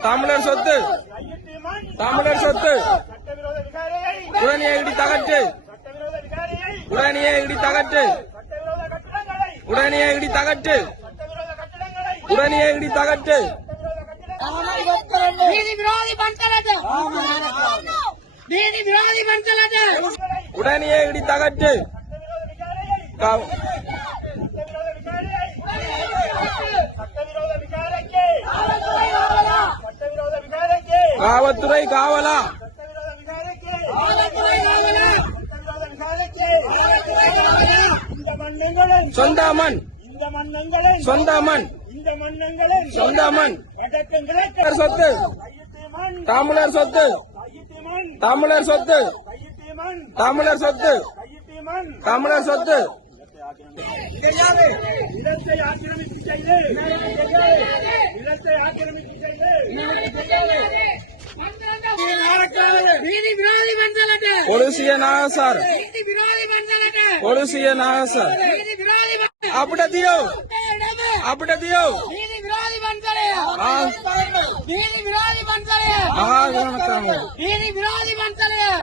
தமிழர் சொத்து. தமிழர் சொத்து. உடனே இடி தகற்று உடனே இடி தகற்று உடனே இடி தகற்று உடனே இடி தகற்று உடனே இடி தகற்று காவல்துறை காவலா? சொந்த மண் சொந்த மண் சொந்த மண் தமிழர் சொத்து. தமிழர் சொத்து. தமிழர் சொத்து. தமிழர் சொத்து. கையிட்டு தமிழர் சொத்து. ஆக்கிரமிப்பு செய்து. இடத்தை ஆக்கிரமிப்பு செய்து. கொலுசிய நாகசார் கொலுசிய நாகசார் අපට දියෝ අපට දියෝ නීති විරෝධී මණ්ඩලය නීති විරෝධී මණ්ඩලය මහා ගණකම නීති විරෝධී මණ්ඩලය